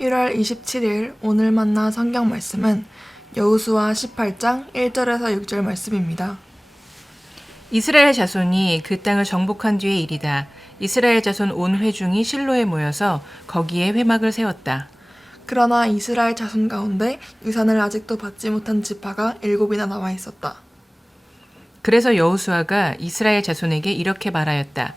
1월 27일 오늘 만나 성경 말씀은 여호수아 18장 1절에서 6절 말씀입니다. 이스라엘 자손이 그 땅을 정복한 뒤의 일이다. 이스라엘 자손 온 회중이 실로에 모여서 거기에 회막을 세웠다. 그러나 이스라엘 자손 가운데 유산을 아직도 받지 못한 지파가 7이나 남아 있었다. 그래서 여호수아가 이스라엘 자손에게 이렇게 말하였다.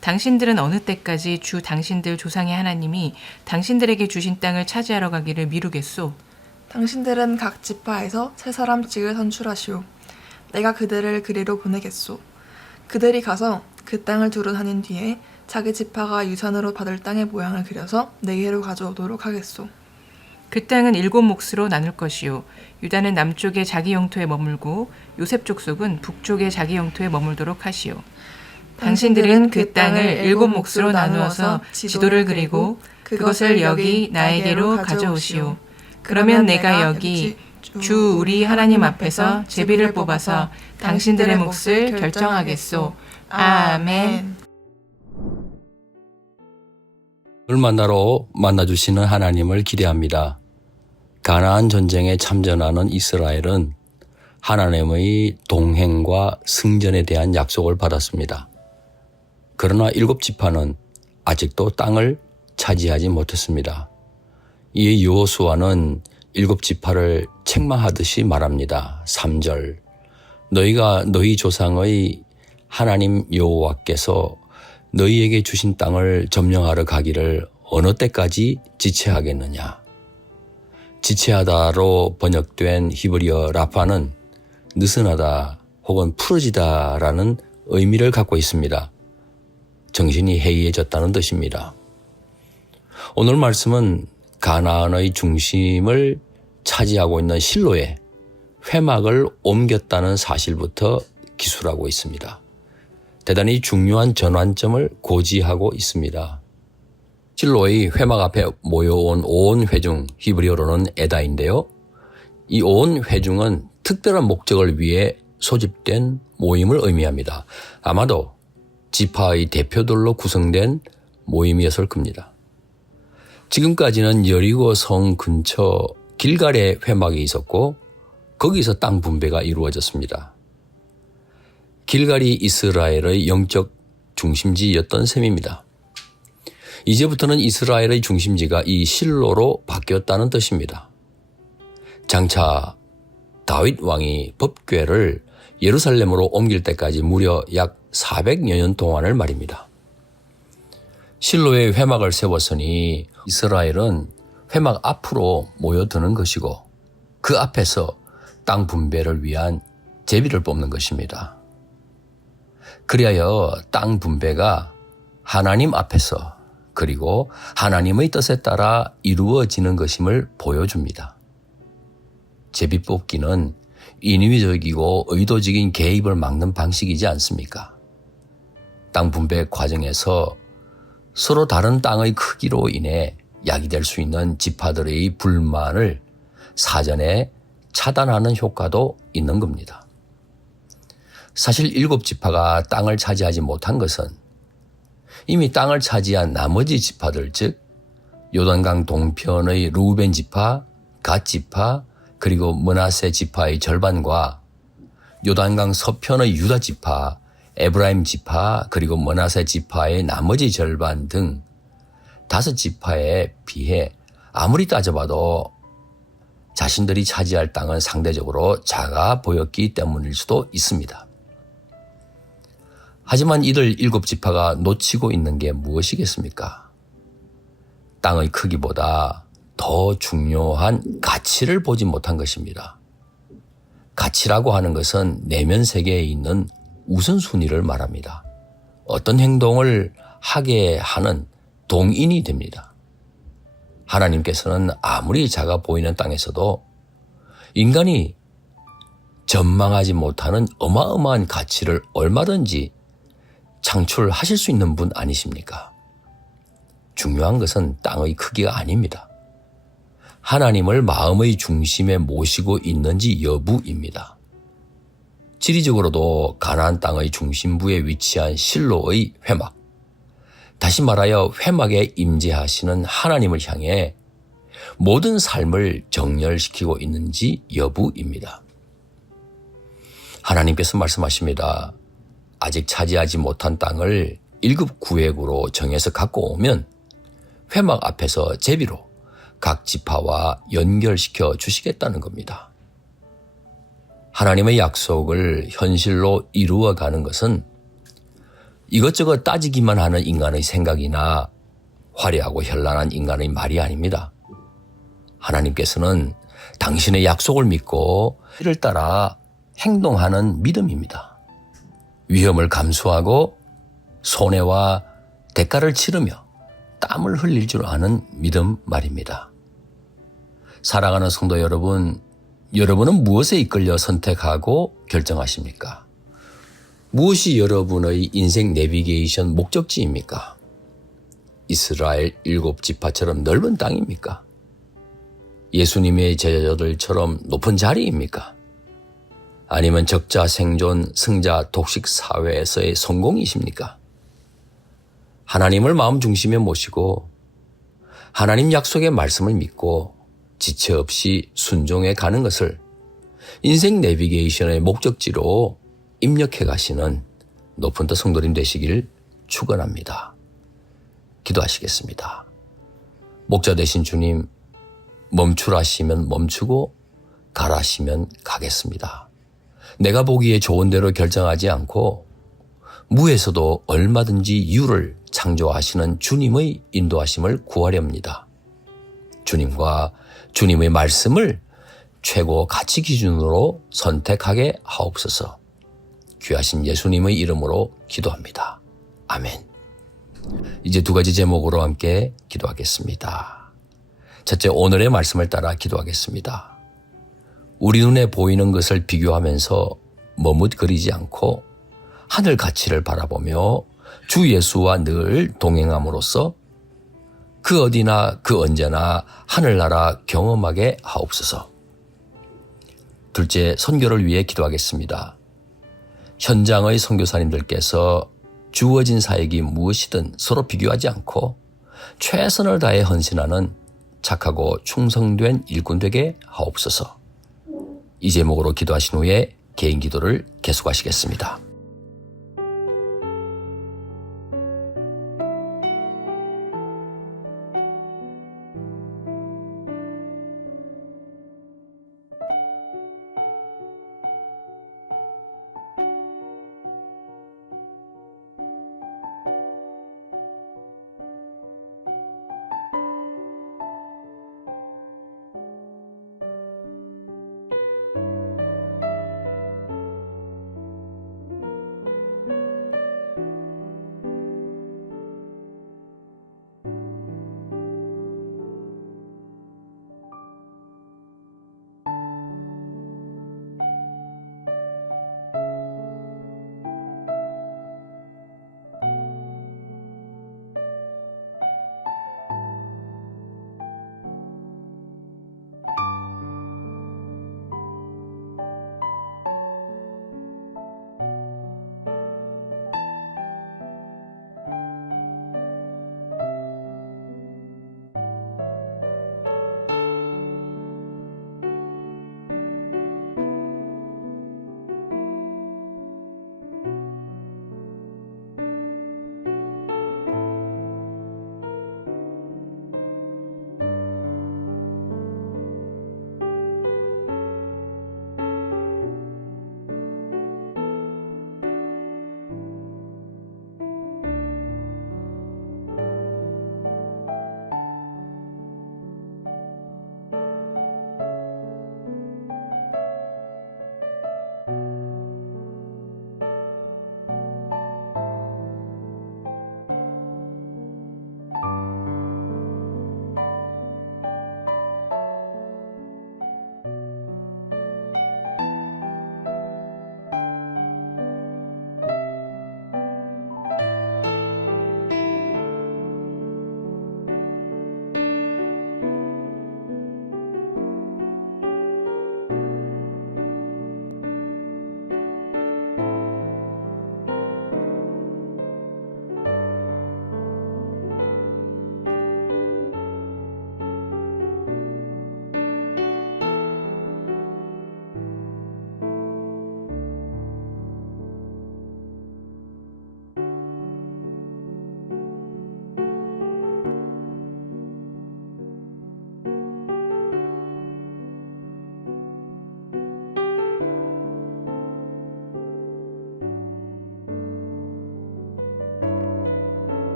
당신들은 어느 때까지 주 당신들 조상의 하나님이 당신들에게 주신 땅을 차지하러 가기를 미루겠소? 당신들은 각 지파에서 3사람씩을 선출하시오. 내가 그들을 그리로 보내겠소. 그들이 가서 그 땅을 두루다닌 뒤에 자기 지파가 유산으로 받을 땅의 모양을 그려서 내게로 가져오도록 하겠소. 그 땅은 7몫으로 나눌 것이요. 유다는 남쪽의 자기 영토에 머물고 요셉 족속은 북쪽의 자기 영토에 머물도록 하시오. 당신들은 그 땅을 7몫으로 나누어서 지도를 그리고 그것을 여기 나에게로 가져오시오. 그러면 내가 여기 주 우리 하나님 앞에서 제비를 뽑아서 당신들의 몫을 결정하겠소. 아멘. 을 만나러 만나주시는 하나님을 기대합니다. 가나안 전쟁에 참전하는 이스라엘은 하나님의 동행과 승전에 대한 약속을 받았습니다. 그러나 7지파는 아직도 땅을 차지하지 못했습니다. 이에 여호수아는 7지파를 책망하듯이 말합니다. 3절 너희가 너희 조상의 하나님 여호와께서 너희에게 주신 땅을 점령하러 가기를 어느 때까지 지체하겠느냐. 지체하다로 번역된 히브리어 라파는 느슨하다 혹은 풀어지다라는 의미를 갖고 있습니다. 정신이 해이해졌다는 뜻입니다. 오늘 말씀은 가나안의 중심을 차지하고 있는 실로에 회막을 옮겼다는 사실부터 기술하고 있습니다. 대단히 중요한 전환점을 고지하고 있습니다. 실로의 회막 앞에 모여온 온 회중, 히브리어로는 에다인데요. 이 온 회중은 특별한 목적을 위해 소집된 모임을 의미합니다. 아마도 지파의 대표들로 구성된 모임이었을 겁니다. 지금까지는 여리고 성 근처 길갈에 회막이 있었고 거기서 땅 분배가 이루어졌습니다. 길갈이 이스라엘의 영적 중심지였던 셈입니다. 이제부터는 이스라엘의 중심지가 이 실로로 바뀌었다는 뜻입니다. 장차 다윗 왕이 법궤를 예루살렘으로 옮길 때까지 무려 약 400여 년 동안을 말입니다. 실로에 회막을 세웠으니 이스라엘은 회막 앞으로 모여드는 것이고 그 앞에서 땅 분배를 위한 제비를 뽑는 것입니다. 그리하여 땅 분배가 하나님 앞에서 그리고 하나님의 뜻에 따라 이루어지는 것임을 보여줍니다. 제비 뽑기는 인위적이고 의도적인 개입을 막는 방식이지 않습니까? 땅 분배 과정에서 서로 다른 땅의 크기로 인해 야기될 수 있는 지파들의 불만을 사전에 차단하는 효과도 있는 겁니다. 사실 7지파가 땅을 차지하지 못한 것은 이미 땅을 차지한 나머지 지파들, 즉 요단강 동편의 르우벤 지파, 갓 지파, 그리고 므낫세 지파의 절반과 요단강 서편의 유다 지파, 에브라임 지파, 그리고 므낫세 지파의 나머지 절반 등 5지파에 비해 아무리 따져봐도 자신들이 차지할 땅은 상대적으로 작아 보였기 때문일 수도 있습니다. 하지만 이들 7지파가 놓치고 있는 게 무엇이겠습니까? 땅의 크기보다 더 중요한 가치를 보지 못한 것입니다. 가치라고 하는 것은 내면 세계에 있는 우선순위를 말합니다. 어떤 행동을 하게 하는 동인이 됩니다. 하나님께서는 아무리 작아 보이는 땅에서도 인간이 전망하지 못하는 어마어마한 가치를 얼마든지 창출하실 수 있는 분 아니십니까? 중요한 것은 땅의 크기가 아닙니다. 하나님을 마음의 중심에 모시고 있는지 여부입니다. 지리적으로도 가나안 땅의 중심부에 위치한 실로의 회막, 다시 말하여 회막에 임재하시는 하나님을 향해 모든 삶을 정렬시키고 있는지 여부입니다. 하나님께서 말씀하십니다. 아직 차지하지 못한 땅을 1급 구획으로 정해서 갖고 오면 회막 앞에서 제비로 각 지파와 연결시켜 주시겠다는 겁니다. 하나님의 약속을 현실로 이루어가는 것은 이것저것 따지기만 하는 인간의 생각이나 화려하고 현란한 인간의 말이 아닙니다. 하나님께서는 당신의 약속을 믿고 이를 따라 행동하는 믿음입니다. 위험을 감수하고 손해와 대가를 치르며 땀을 흘릴 줄 아는 믿음 말입니다. 사랑하는 성도 여러분, 여러분은 무엇에 이끌려 선택하고 결정하십니까? 무엇이 여러분의 인생 내비게이션 목적지입니까? 이스라엘 7지파처럼 넓은 땅입니까? 예수님의 제자들처럼 높은 자리입니까? 아니면 적자 생존, 승자 독식 사회에서의 성공이십니까? 하나님을 마음 중심에 모시고 하나님 약속의 말씀을 믿고 지체 없이 순종해 가는 것을 인생 내비게이션의 목적지로 입력해 가시는 높은 더 성도님 되시길 축원합니다. 기도하시겠습니다. 목자 되신 주님, 멈추라시면 멈추고 가라시면 가겠습니다. 내가 보기에 좋은 대로 결정하지 않고 무에서도 얼마든지 유를 창조하시는 주님의 인도하심을 구하렵니다. 주님과 주님의 말씀을 최고 가치 기준으로 선택하게 하옵소서. 귀하신 예수님의 이름으로 기도합니다. 아멘. 이제 두 가지 제목으로 함께 기도하겠습니다. 첫째, 오늘의 말씀을 따라 기도하겠습니다. 우리 눈에 보이는 것을 비교하면서 머뭇거리지 않고 하늘 가치를 바라보며 주 예수와 늘 동행함으로써 그 어디나 그 언제나 하늘나라 경험하게 하옵소서. 둘째, 선교를 위해 기도하겠습니다. 현장의 선교사님들께서 주어진 사역이 무엇이든 서로 비교하지 않고 최선을 다해 헌신하는 착하고 충성된 일꾼 되게 하옵소서. 이 제목으로 기도하신 후에 개인 기도를 계속하시겠습니다.